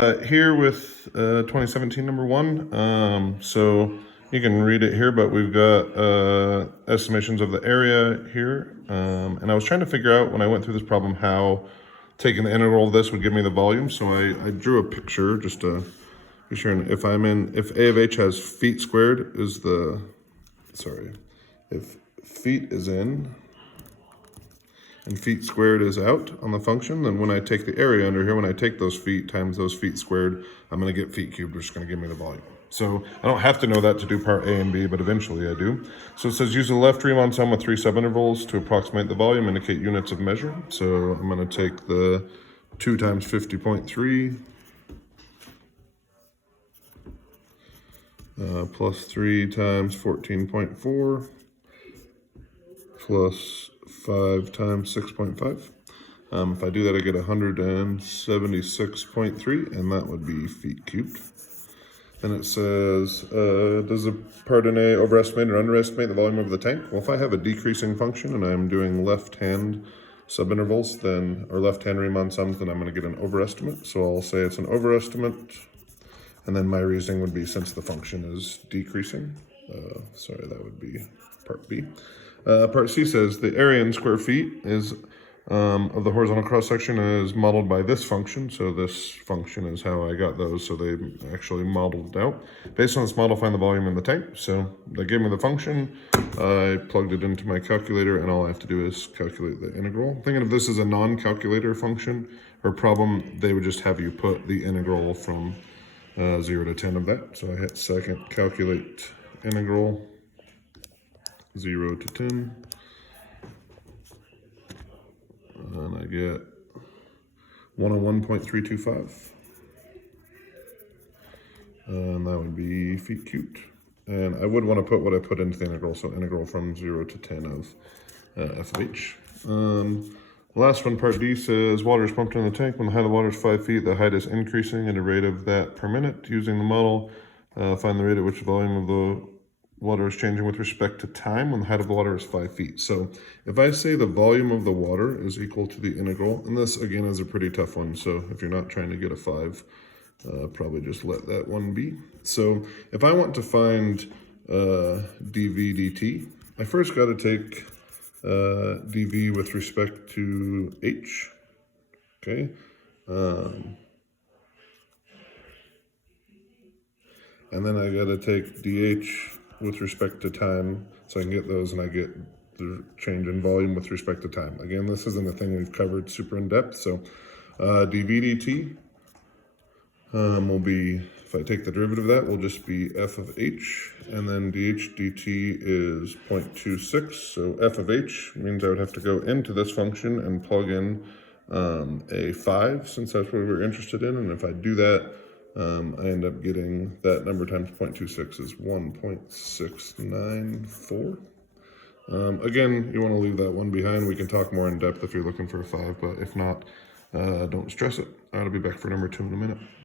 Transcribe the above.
Here with 2017 number 1. So you can read it here, but we've got estimations of the area here. And I was trying to figure out when I went through this problem how taking the integral of this would give me the volume. So I drew a picture just to be sure. If A of h has feet squared is if feet is in and feet squared is out on the function, then when I take the area under here, when I take those feet times those feet squared, I'm going to get feet cubed, which is going to give me the volume. So I don't have to know that to do part A and B, but eventually I do. So it says use the left Riemann sum with 3 subintervals to approximate the volume, indicate units of measure. So I'm going to take the 2 times 50.3 plus 3 times 14.4 plus 5 times 6.5. If I do that, I get 176.3, and that would be feet cubed. And it says, does the part in A overestimate or underestimate the volume of the tank? Well, if I have a decreasing function and I'm doing left-hand subintervals, then, or left-hand Riemann sums, then I'm going to get an overestimate. So I'll say it's an overestimate, and then my reasoning would be since the function is decreasing. Sorry, that would be part B. Part C says the area in square feet is of the horizontal cross-section is modeled by this function. So this function is how I got those. So they actually modeled it out. Based on this model, find the volume in the tank. So they gave me the function. I plugged it into my calculator, and all I have to do is calculate the integral. Thinking of this as a non-calculator function or problem, they would just have you put the integral from 0 to 10 of that. So I hit second, calculate integral, 0 to 10. And I get 101.325. And that would be feet cubed. And I would want to put what I put into the integral, so integral from 0 to 10 of f of h. Last one, part D, says water is pumped in the tank. When the height of water is 5 feet, the height is increasing at a rate of that per minute. Using the model, find the rate at which the volume of the water is changing with respect to time when the height of the water is 5 feet. So if I say the volume of the water is equal to the integral, and this again is a pretty tough one, so if you're not trying to get a 5, probably just let that one be. So if I want to find dv dt, I first got to take dv with respect to h, okay? And then I got to take dh with respect to time, so I can get those, and I get the change in volume with respect to time. Again, this isn't a thing we've covered super in depth, so dv dt will be, if I take the derivative of that, will just be f of h, and then dh dt is 0.26, so f of h means I would have to go into this function and plug in a 5, since that's what we're interested in, and if I do that, I end up getting that number times 0.26 is 1.694. Again, you want to leave that one behind. We can talk more in depth if you're looking for a 5, but if not, don't stress it. I'll be back for number 2 in a minute.